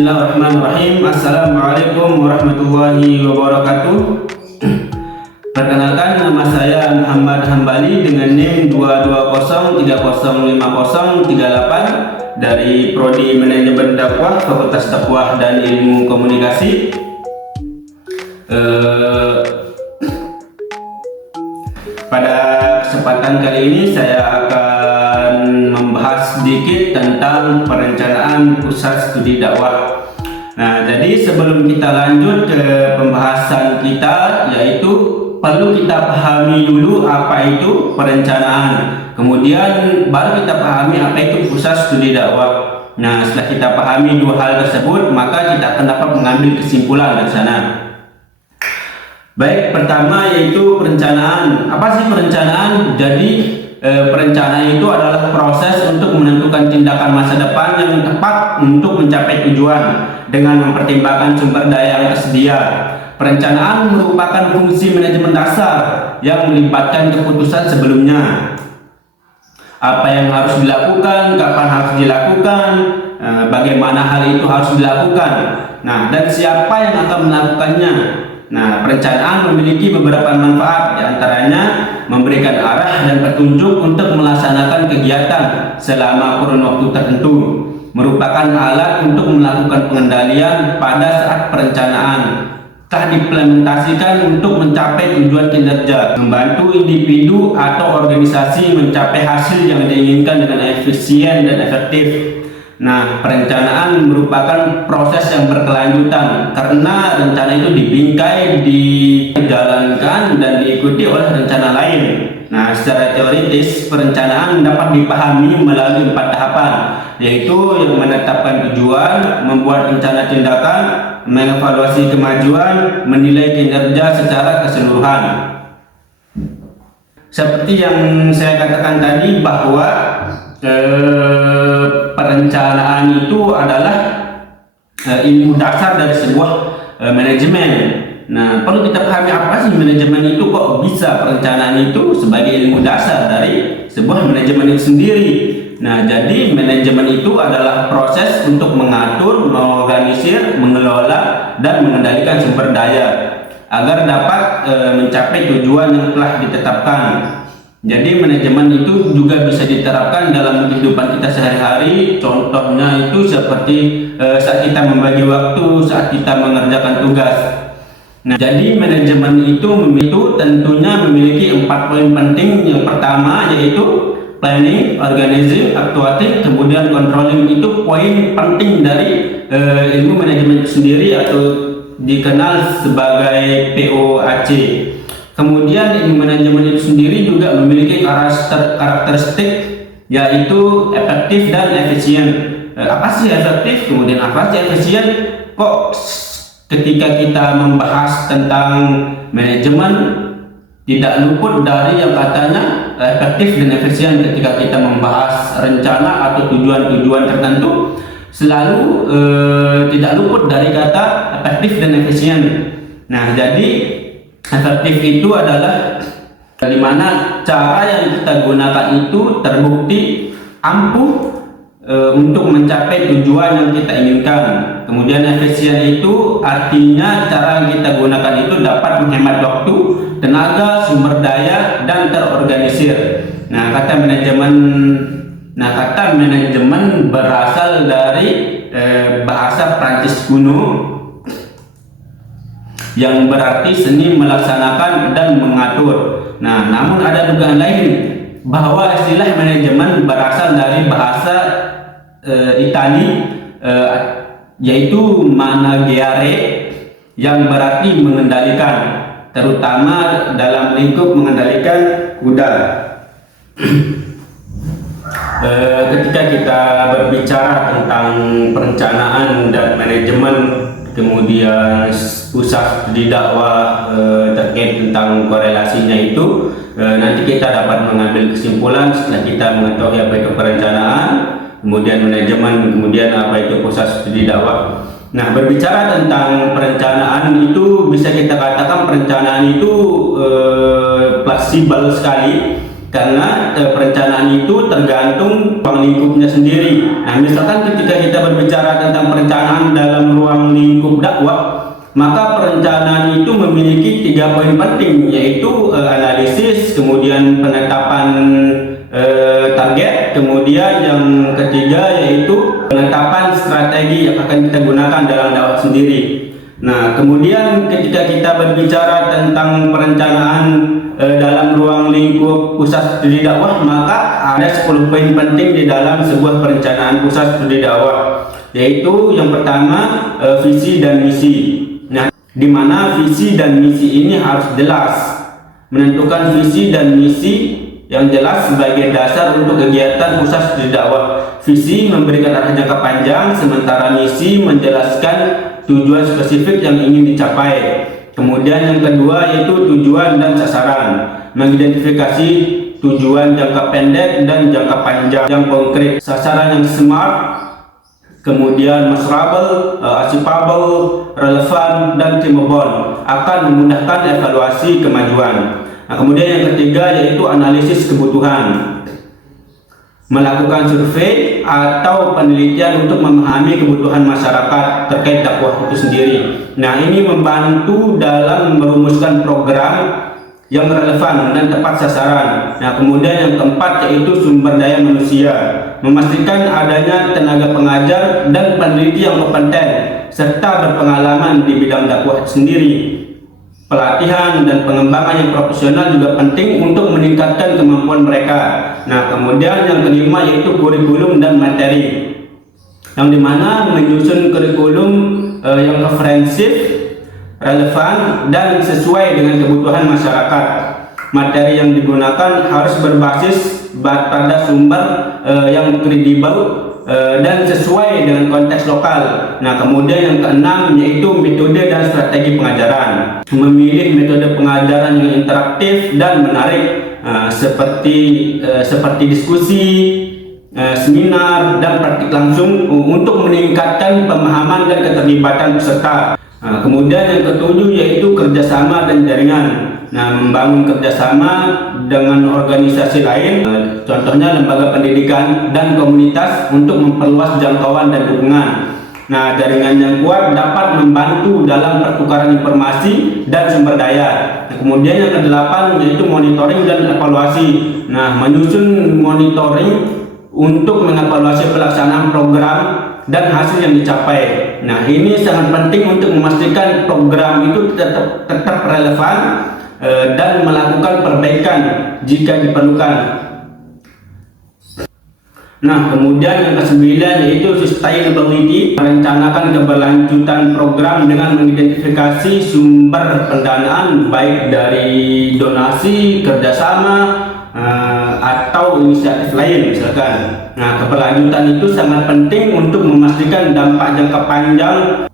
Bismillahirrahmanirrahim. Assalamualaikum warahmatullahi wabarakatuh. Perkenalkan, nama saya Muhammad Hambali dengan NIM 220305038 dari Prodi Manajemen Dakwah, Fakultas Dakwah dan Ilmu Komunikasi. Pada kesempatan kali ini saya akan membahas sedikit tentang perencanaan pusat studi dakwah. Nah, jadi sebelum kita lanjut ke pembahasan kita, yaitu perlu kita pahami dulu apa itu perencanaan. Kemudian baru kita pahami apa itu pusat studi dakwah. Nah, setelah kita pahami dua hal tersebut, maka kita akan dapat mengambil kesimpulan dari sana. Baik, pertama yaitu perencanaan. Apa sih perencanaan? Jadi perencanaan itu adalah proses untuk menentukan tindakan masa depan yang tepat untuk mencapai tujuan dengan mempertimbangkan sumber daya yang tersedia. Perencanaan merupakan fungsi manajemen dasar yang melibatkan keputusan sebelumnya. Apa yang harus dilakukan, kapan harus dilakukan, bagaimana hal itu harus dilakukan. Nah, dan siapa yang akan melakukannya. Nah, perencanaan memiliki beberapa manfaat, diantaranya memberikan arah dan petunjuk untuk melaksanakan kegiatan selama kurun waktu tertentu, merupakan alat untuk melakukan pengendalian pada saat perencanaan telah diimplementasikan untuk mencapai tujuan kinerja, membantu individu atau organisasi mencapai hasil yang diinginkan dengan efisien dan efektif. Nah, perencanaan merupakan proses yang berkelanjutan karena rencana itu dibingkai, dijalankan, dan diikuti oleh rencana lain. Nah, secara teoritis, perencanaan dapat dipahami melalui 4 tahapan, yaitu yang menetapkan tujuan, membuat rencana tindakan, mengevaluasi kemajuan, menilai kinerja secara keseluruhan. Seperti yang saya katakan tadi bahwa perencanaan itu adalah ilmu dasar dari sebuah manajemen. Nah, perlu kita pahami apa sih manajemen itu, kok bisa perencanaan itu sebagai ilmu dasar dari sebuah manajemen itu sendiri. Nah, jadi manajemen itu adalah proses untuk mengatur, mengorganisir, mengelola, dan mengendalikan sumber daya agar dapat mencapai tujuan yang telah ditetapkan. Jadi manajemen itu juga bisa diterapkan dalam kehidupan kita sehari-hari. Contohnya itu seperti saat kita membagi waktu, saat kita mengerjakan tugas. Nah, jadi manajemen itu tentunya memiliki 4 poin penting. Yang pertama yaitu planning, organizing, actuating, kemudian controlling. Itu poin penting dari ilmu manajemen itu sendiri atau dikenal sebagai POAC. Kemudian ilmu manajemen itu sendiri juga memiliki karakteristik yaitu efektif dan efisien. Apa sih efektif? Kemudian apa sih efisien? Kok ketika kita membahas tentang manajemen tidak luput dari yang katanya efektif dan efisien ketika kita membahas rencana atau tujuan-tujuan tertentu, selalu tidak luput dari kata efektif dan efisien. Nah, jadi efektif itu adalah di mana cara yang kita gunakan itu terbukti ampuh untuk mencapai tujuan yang kita inginkan. Kemudian efisien itu artinya cara yang kita gunakan itu dapat menghemat waktu, tenaga, sumber daya, dan terorganisir. Nah, kata manajemen berasal dari bahasa Prancis kuno yang berarti seni melaksanakan dan mengatur. Nah, namun ada dugaan lain bahwa istilah manajemen berasal dari bahasa Itali yaitu managere yang berarti mengendalikan, terutama dalam lingkup mengendalikan kuda. Ketika kita berbicara tentang perencanaan dan manajemen, kemudian pusat studi dakwah terkait tentang korelasinya itu, nanti kita dapat mengambil kesimpulan setelah kita mengetahui apa itu perencanaan, kemudian manajemen, kemudian apa itu pusat studi dakwah. Nah, berbicara tentang perencanaan itu bisa kita katakan perencanaan itu fleksibel sekali. karena perencanaan itu tergantung ruang lingkupnya sendiri. Nah, misalkan ketika kita berbicara tentang perencanaan dalam ruang lingkup dakwah, maka perencanaan itu memiliki 3 poin penting, yaitu analisis, kemudian penetapan target, kemudian yang ketiga yaitu penetapan strategi yang akan kita gunakan dalam dakwah sendiri. Nah, kemudian ketika kita berbicara tentang perencanaan dalam ruang lingkup pusat studi dakwah, maka ada 10 poin penting di dalam sebuah perencanaan pusat studi dakwah, yaitu yang pertama visi dan misi. Nah, di mana visi dan misi ini harus jelas. Menentukan visi dan misi yang jelas sebagai dasar untuk kegiatan pusat studi dakwah. Visi memberikan arah jangka panjang, sementara misi menjelaskan tujuan spesifik yang ingin dicapai. Kemudian yang kedua yaitu tujuan dan sasaran, mengidentifikasi tujuan jangka pendek dan jangka panjang yang konkret, sasaran yang smart, kemudian measurable, achievable, relevan, dan achievable, akan memudahkan evaluasi kemajuan. Nah, kemudian yang ketiga yaitu analisis kebutuhan, melakukan survei atau penelitian untuk memahami kebutuhan masyarakat terkait dakwah itu sendiri. Nah, ini membantu dalam merumuskan program yang relevan dan tepat sasaran. Nah, kemudian yang keempat yaitu sumber daya manusia, memastikan adanya tenaga pengajar dan peneliti yang kompeten serta berpengalaman di bidang dakwah itu sendiri. Pelatihan dan pengembangan yang profesional juga penting untuk meningkatkan kemampuan mereka. Nah, kemudian yang kelima yaitu kurikulum dan materi, yang dimana menyusun kurikulum yang komprehensif, relevan, dan sesuai dengan kebutuhan masyarakat. Materi yang digunakan harus berbasis pada sumber yang kredibel dan sesuai dengan konteks lokal. Nah, kemudian yang keenam yaitu metode dan strategi pengajaran, memilih metode pengajaran yang interaktif dan menarik, seperti diskusi, seminar, dan praktik langsung untuk meningkatkan pemahaman dan keterlibatan peserta. Kemudian yang ketujuh yaitu kerjasama dan jaringan. Nah, membangun kerjasama dengan organisasi lain, contohnya lembaga pendidikan dan komunitas untuk memperluas jangkauan dan dukungan. Nah, jaringan yang kuat dapat membantu dalam pertukaran informasi dan sumber daya. Nah, kemudian yang kedelapan yaitu monitoring dan evaluasi. Nah, menyusun monitoring untuk mengevaluasi pelaksanaan program dan hasil yang dicapai. Nah, ini sangat penting untuk memastikan program itu tetap relevan dan melakukan perbaikan jika diperlukan. Nah, kemudian yang kesembilan yaitu sustainability, merencanakan keberlanjutan program dengan mengidentifikasi sumber pendanaan baik dari donasi, kerjasama, atau inisiatif lain misalkan. Nah, keberlanjutan itu sangat penting untuk memastikan dampak jangka panjang.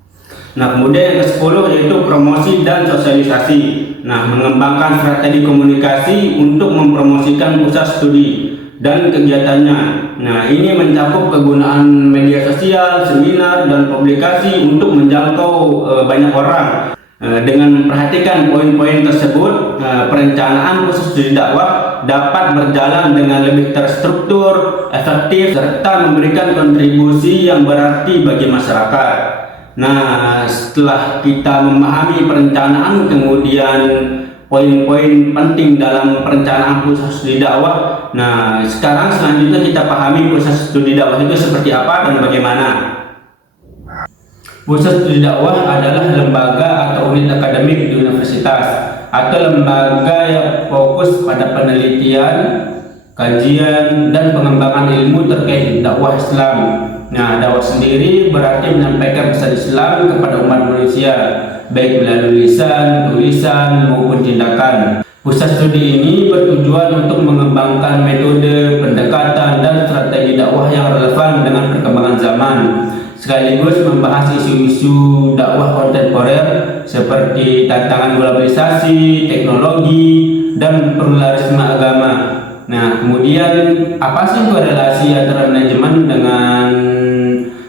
Nah, kemudian yang ke-10 yaitu promosi dan sosialisasi. Nah, mengembangkan strategi komunikasi untuk mempromosikan pusat studi dan kegiatannya. Nah, ini mencakup kegunaan media sosial, seminar, dan publikasi untuk menjangkau banyak orang. Dengan memperhatikan poin-poin tersebut, perencanaan khusus studi dakwah dapat berjalan dengan lebih terstruktur, efektif, serta memberikan kontribusi yang berarti bagi masyarakat. Nah, setelah kita memahami perencanaan, kemudian poin-poin penting dalam perencanaan pusat studi dakwah. Nah, sekarang selanjutnya kita pahami pusat studi dakwah itu seperti apa dan bagaimana. Pusat studi dakwah adalah lembaga atau unit akademik di universitas atau lembaga yang fokus pada penelitian, kajian, dan pengembangan ilmu terkait dakwah Islam. Nah, dakwah sendiri berarti menyampaikan pesan Islam kepada umat manusia, baik melalui lisan, tulisan, maupun tindakan. Pusat studi ini bertujuan untuk mengembangkan metode, pendekatan, dan strategi dakwah yang relevan dengan perkembangan zaman, sekaligus membahas isu-isu dakwah kontemporer seperti tantangan globalisasi, teknologi, dan pluralisme agama. Nah, kemudian apa sih korelasi antara manajemen dengan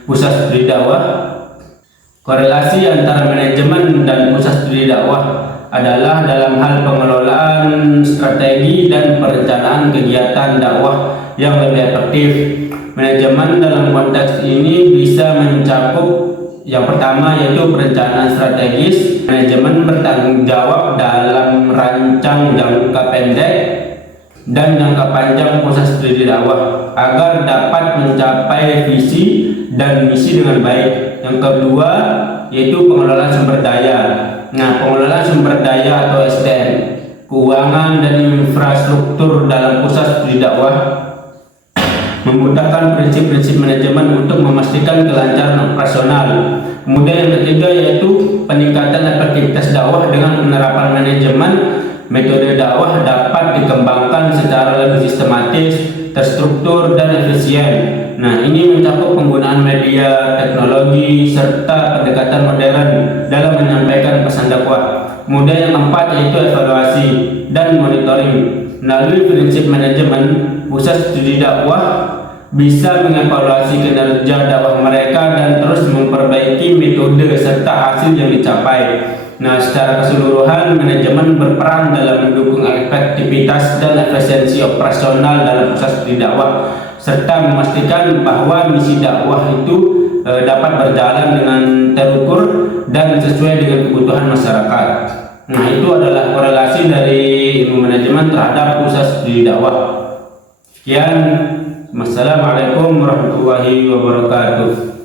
pusat studi dakwah? Korelasi antara manajemen dan pusat studi dakwah adalah dalam hal pengelolaan strategi dan perencanaan kegiatan dakwah yang lebih efektif. Manajemen dalam konteks ini bisa mencakup yang pertama yaitu perencanaan strategis. Manajemen bertanggung jawab dalam merancang jangka pendek dan jangka panjang proses studi dakwah agar dapat mencapai visi dan misi dengan baik. Yang kedua yaitu pengelolaan sumber daya. Nah, pengelolaan sumber daya atau SDM, keuangan dan infrastruktur dalam pusat studi dakwah memudahkan prinsip-prinsip manajemen untuk memastikan kelancaran operasional. Kemudian yang ketiga yaitu peningkatan efektivitas dakwah dengan penerapan manajemen. Metode dakwah dapat dikembangkan secara lebih sistematis, terstruktur, dan efisien. Nah, ini mencakup penggunaan media, teknologi, serta pendekatan modern dalam menyampaikan pesan dakwah. Kemudian yang keempat yaitu evaluasi dan monitoring. Melalui prinsip manajemen, pusat studi dakwah bisa mengevaluasi kinerja dakwah mereka dan terus memperbaiki metode serta hasil yang dicapai. Nah, secara keseluruhan manajemen berperan dalam mendukung efektivitas dan efisiensi operasional dalam pusat studi dakwah serta memastikan bahwa misi dakwah itu dapat berjalan dengan terukur dan sesuai dengan kebutuhan masyarakat. Nah, itu adalah korelasi dari ilmu manajemen terhadap pusat studi dakwah. Sekian. Wassalamualaikum warahmatullahi wabarakatuh.